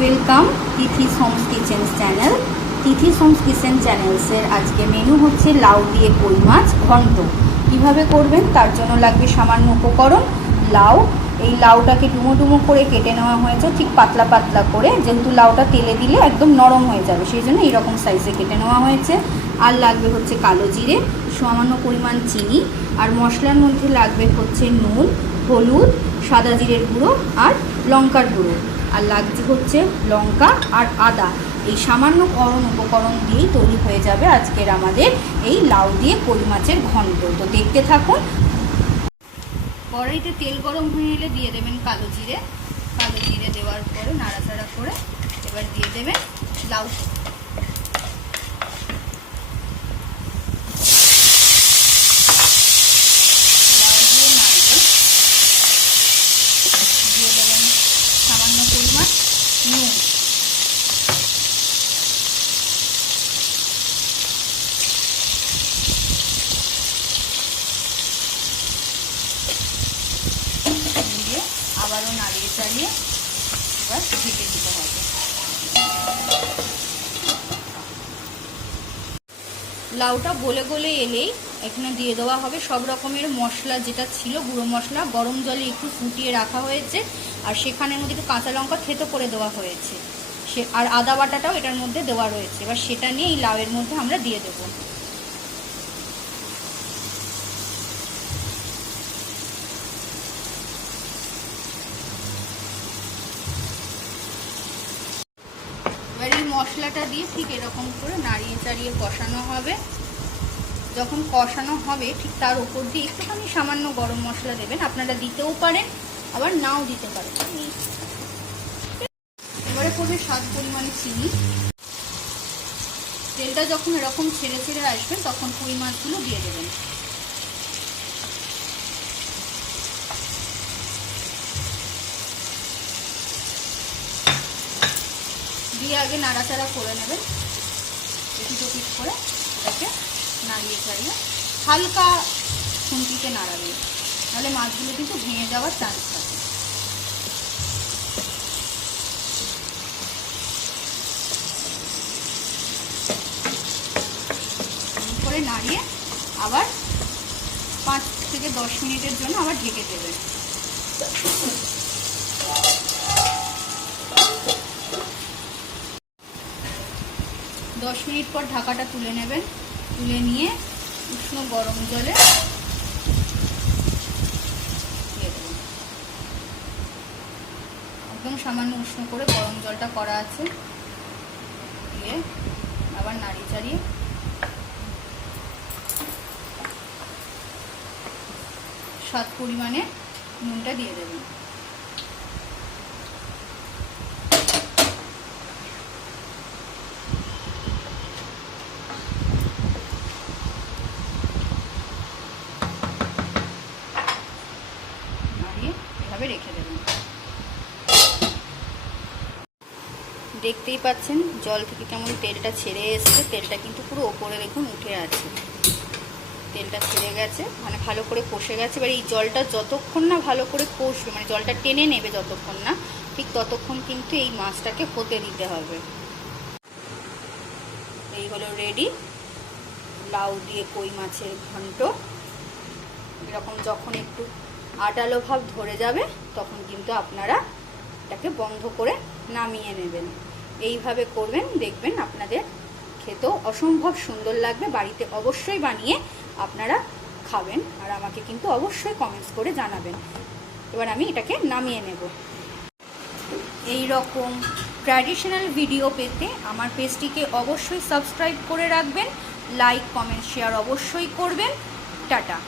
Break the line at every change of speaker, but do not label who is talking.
Welcome Tithi homes kitchen channel Tithi homes kitchen চ্যানেলসের আজকে menu হচ্ছে লাউ দিয়ে কই মাছ ঘন্ট। কীভাবে করবেন? তার জন্য লাগবে সামান্য উপকরণ, লাউ। এই লাউটাকে ডুমো ডুমো করে কেটে নেওয়া হয়েছে, ঠিক পাতলা পাতলা করে। যেহেতু লাউটা তেলে দিলে একদম নরম হয়ে যাবে, সেই জন্য এইরকম সাইজে কেটে নেওয়া হয়েছে। আর লাগবে হচ্ছে কালো জিরে, সামান্য পরিমাণ চিনি। আর মশলার মধ্যে লাগবে হচ্ছে নুন, হলুদ, সাদা জিরের গুঁড়ো আর লঙ্কার গুঁড়ো। আর লাগছে হচ্ছে লঙ্কা আর আদা। এই সামান্য করণ উপকরণ দিয়েই তৈরি হয়ে যাবে আজকের আমাদের এই লাউ দিয়ে কই মাছের ঘন্ট। তো দেখতে থাকুন। কড়াইতে তেল গরম হয়ে এলে দিয়ে দেবেন কালো জিরে। কালো জিরে দেওয়ার পরে নাড়াচাড়া করে এবার দিয়ে দেবেন লাউ দিয়ে নাড়বে দিয়ে দেবেন সামান্য পরিমাণ নুন দিয়ে আবারও নাড়িয়ে চাড়িয়ে এবার ঢেকে দিতে হবে। লাউটা গলে গলে এলেই এখানে দিয়ে দেওয়া হবে সব রকমের মশলা যেটা ছিল, গুঁড়ো মশলা, গরম জলে একটু ফুটিয়ে রাখা হয়েছে, আর সেখানের মধ্যে একটু কাঁচা লঙ্কা থেতো করে দেওয়া হয়েছে। সে আর আদা বাটাটাও এটার মধ্যে দেওয়া রয়েছে। এবার সেটা নিয়ে এই লাউয়ের মধ্যে আমরা দিয়ে দেবো এবার এই মশলাটা দিয়ে ঠিক এরকম করে নাড়িয়ে চাড়িয়ে কষানো হবে। যখন কষানো হবে, ঠিক তার উপর দিয়ে একটুখানি সামান্য গরম মশলা দেবেন। আপনারা দিতেও পারেন, আবার নাও দিতে পারেন। এবারে পড়বে স্বাদ পরিমাণে চিনি। তেলটা যখন এরকম ছেড়ে ছেড়ে আসবে, তখন কই মাছগুলো দিয়ে দেবেন। দিয়ে আগে নাড়াচাড়া করে নেবেন এপিট ওপিট করে এটাকে নাড়িয়ে চাড়িয়ে হালকা খুন্তিতে নাড়াবেন নাহলে মাছগুলো কিন্তু ভেঙে যাওয়ার চান্স থাকে। করে নাড়িয়ে আবার পাঁচ থেকে দশ মিনিটের জন্য আবার ঢেকে দেবেন দশ মিনিট পর ঢাকাটা তুলে নেবেন। তুলে নিয়ে উষ্ণ গরম জলে একদম সামান্য উষ্ণ করে গরম জলটা করা আছে। দিয়ে আবার নাড়ি চাড়িয়ে স্বাদ পরিমাণে নুনটা দিয়ে দেবেন নাড়িয়ে এভাবে রেখে দেবেন দেখতেই পাচ্ছেন, জল থেকে কেমন তেলটা ছেড়ে এসছে। তেলটা কিন্তু পুরো ওপরে দেখুন উঠে আছে। তেলটা ছেড়ে গেছে মানে ভালো করে কষে গেছে। এবার এই জলটা যতক্ষণ না ভালো করে কষবে মানে জলটা টেনে নেবে যতক্ষণ না, ঠিক ততক্ষণ কিন্তু এই মাছটাকে হতে দিতে হবে। এই হলো রেডি। লাউ দিয়ে কই মাছের ঘন্ট। এরকম যখন একটু আটালো ভাব ধরে যাবে, তখন কিন্তু আপনারা এটাকে বন্ধ করে নামিয়ে নেবেন। এইভাবে করবেন, দেখবেন আপনাদের খেতেও অসম্ভব সুন্দর লাগবে। বাড়িতে অবশ্যই বানিয়ে আপনারা খাবেন আর আমাকে কিন্তু অবশ্যই কমেন্টস করে জানাবেন। এবার আমি এটাকে নামিয়ে নেব। এই রকম ট্র্যাডিশনাল ভিডিও পেতে আমার পেজটিকে অবশ্যই সাবস্ক্রাইব করে রাখবেন লাইক কমেন্ট শেয়ার অবশ্যই করবেন। টাটা।